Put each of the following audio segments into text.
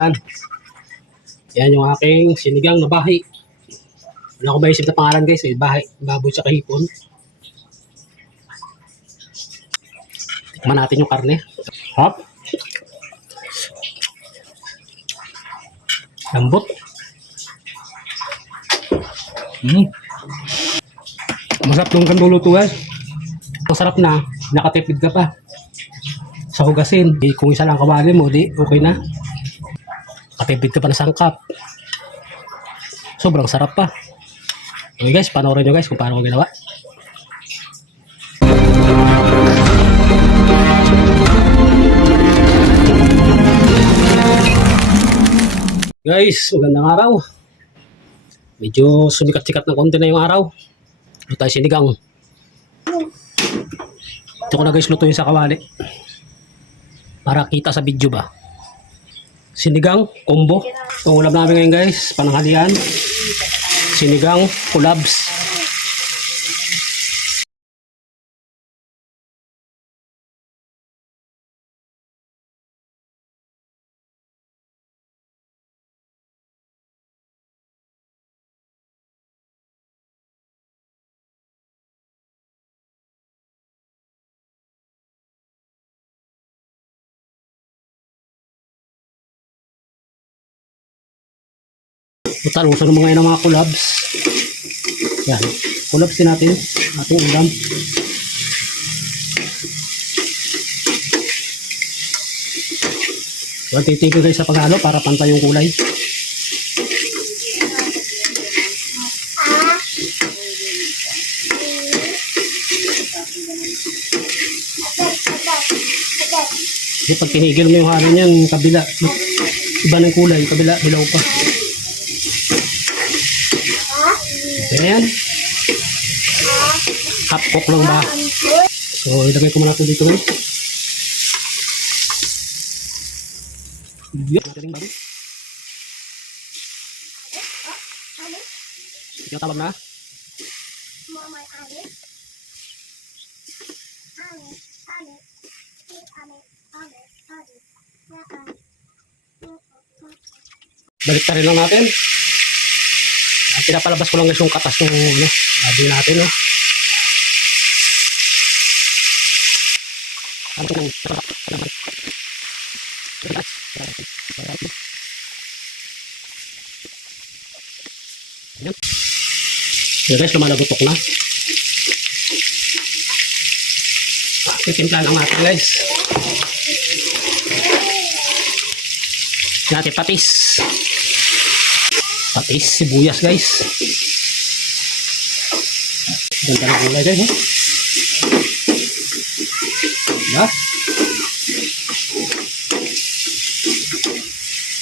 Yan yung aking sinigang na bahi. Wala ko maisip na pangalan guys eh. Bahi, baboy sa kahipon. Tikman natin yung karne. Hop. Lambot. Masarap yung kanuluto guys. Masarap na. Nakatipid ka pa. Sa hugasin. Kung isa lang kawali mo, di okay na. Katipid ka pa na sangkap. Sobrang sarap pa. Okay guys, panoorin nyo guys kung paano ko ginawa. Guys, magandang araw. Medyo sumikat-sikat ng konti na yung araw. Ito tayo sinigang. Ito ko na guys lutuin sa kawali. Para kita sa video ba. Sinigang, combo. Itong ulam namin ngayon guys, pananghalian. Sinigang, kulabs. Total, uso ng mga kulabs. Yan. Kulabs din natin. Ating ulam. Yan, titigil tayo sa paghalo para pantay yung kulay. Kasi pag tinigil mo yung halo niyan, kabila. Iba ng kulay, kabila, hilaw pa. Ayan. Half cook lang ba? So, ilagay ko muna ito dito guys. Yan. Ito tawag na. Balik na rin lang natin. At pinapalabas ko lang guys yung katas ng baboy natin. Yan guys, lumalagotok na. Titimpla lang natin guys. Natin patis. Patis, sibuyas guys. Ganda na kulay guys. Diba?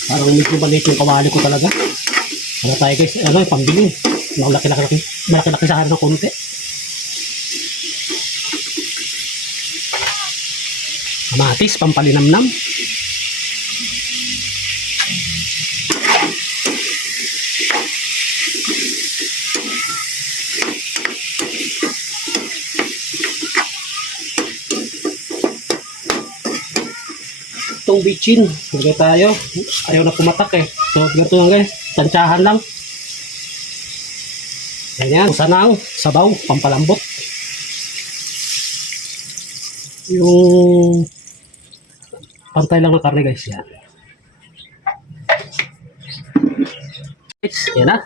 Parang medyo maliit yung kawali ko talaga. Ano tayo guys? Ano yung pambili? Malaki-laki sa akin ng konti. Kamatis, pampalinamnam. Itong bitchin, lagay tayo. Ayaw na pumatak eh. So, ganito lang guys. Tansyahan lang. Ganyan. Sanang, sabaw, pampalambot. Yung pantay lang ng karne guys. Yan. Yan na.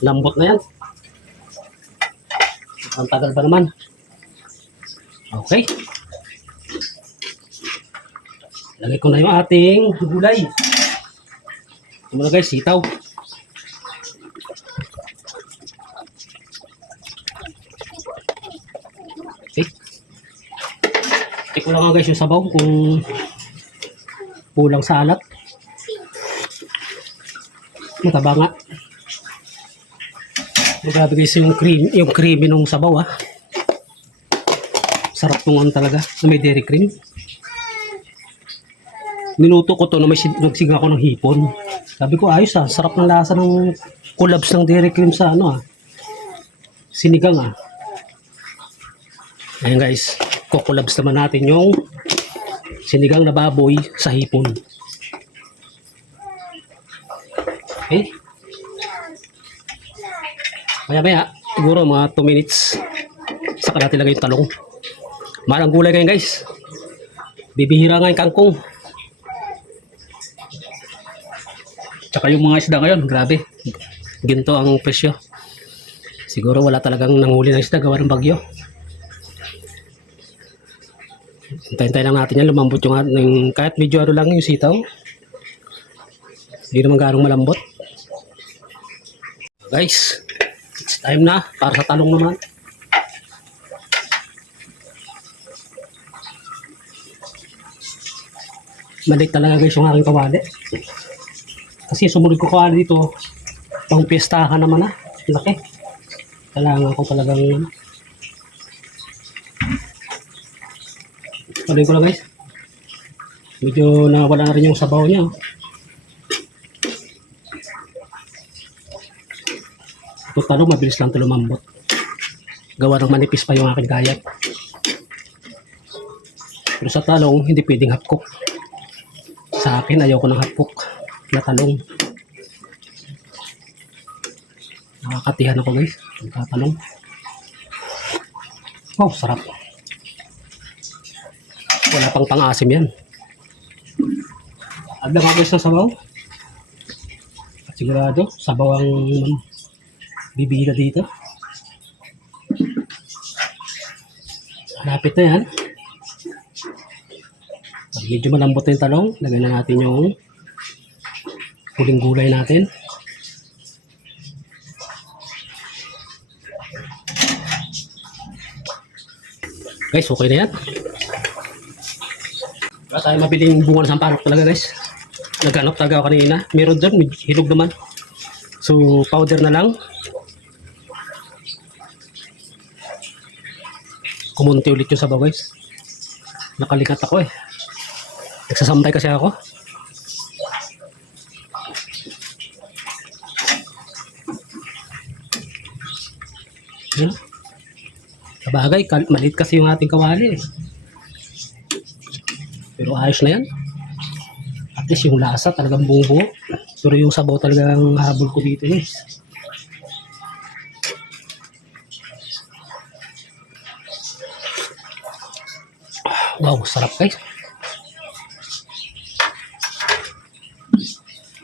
Lambot na yan. Ang tagal pa naman. Okay. Lagay ko na yung ating gulay. Ito muna guys, sitaw. Okay. Check ko lang nga guys yung sabaw kung kulang sa alat. Mataba nga. Grabe guys yung creamy nung sabaw Sarap nung talaga na may dairy cream. Minuto ko to na may nagsiga ako ng hipon. Sabi ko ayos sarap ng lasa ng kulabs ng dairy cream sa sinigang Ayan guys, kukulabs naman natin yung sinigang na baboy sa hipon. Okay. Maya-maya, siguro mga 2 minutes. Saka natin lagay yung talong. Mahal ang gulay ngayon guys. Bibihira nga yung kangkong. Tsaka yung mga isda ngayon, grabe. Ginto ang presyo. Siguro wala talagang nanghuli ng isda gawa ng bagyo. Hintayin lang natin yan, lumambot yung ating, kahit medyo ano lang yung sitaw. Hindi naman ganong malambot. Guys, it's time na para sa talong naman. Malik talaga guys yung aking kawali. Kasi sumunod ko kawali dito, pang piyestahan naman na. Laki. Kailangan ko talagang tuloy ko lang guys. Medyo nawala na rin yung sabaw niya. Ito talong, mabilis lang ito lumambot. Gawa ng manipis pa yung aking kayat. Pero sa talong, hindi pwedeng half cook. Sa akin, ayaw ko ng half cook na talong. Nakakatihan ako guys. Talong. Wow, sarap. Wala pang pang-asim yan. Agad ako guys ng sabaw. At sigurado, sabaw ang bibila dito. Malapit na yan. Pag medyo malambot na yung talong, lagyan na natin yung huling gulay natin. Guys, okay na yan. Wala tayo mabiling bunga ng sampalok talaga guys. Naghanap talaga ako kanina. Meron dyan, hilog naman. So, powder na lang. Kumunti ulit yung sabaw guys. Nakalikat ako eh. Nagsasambay kasi ako. Yan. Sabagay, maliit kasi yung ating kawali eh. Pero ayos na yan. At least yung lasa talagang buo-buo. Pero yung sabaw talagang habol ko dito guys. Wow, sarap guys.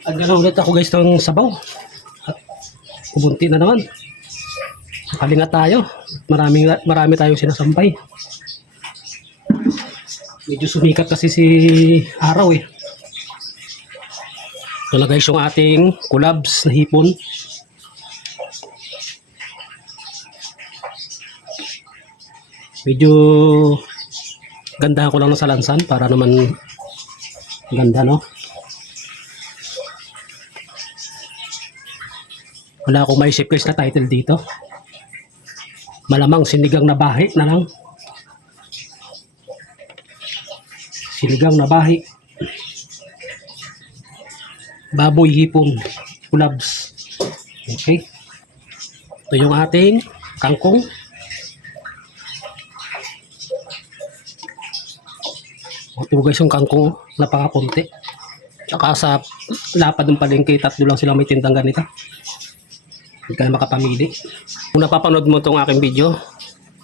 At gano'n ulit ako guys ng sabaw. At kubunti na naman. Kalingat tayo. Marami tayong sinasampay. Medyo sumikat kasi si araw eh. Ito na guys yung ating kulabs na hipon. Medyo gandahan ko lang ng salansan para naman ganda no. Wala akong maisip guys na title dito. Malamang sinigang na bahi na lang. Sinigang na bahi. Baboy hipon. Kulabs. Okay. Ito yung ating kangkong. Ito guys yung kangkong. Napakakunti. Tsaka sa lapad ng palengke, 3 lang sila may tindang ganito. Hindi ka na makapamili. Kung napapanood mo itong aking video,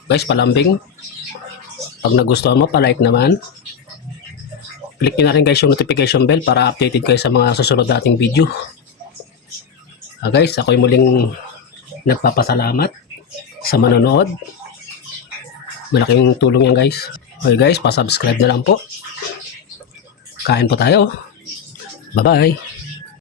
guys, palambing. Pag nagustuhan mo, palike naman. Click nyo na rin guys yung notification bell para updated kayo sa mga susunod nating video. Guys, ako'y muling nagpapasalamat sa manonood. Malaking tulong yan guys. Okay guys, pa-subscribe na lang po. Kain po tayo. Bye-bye.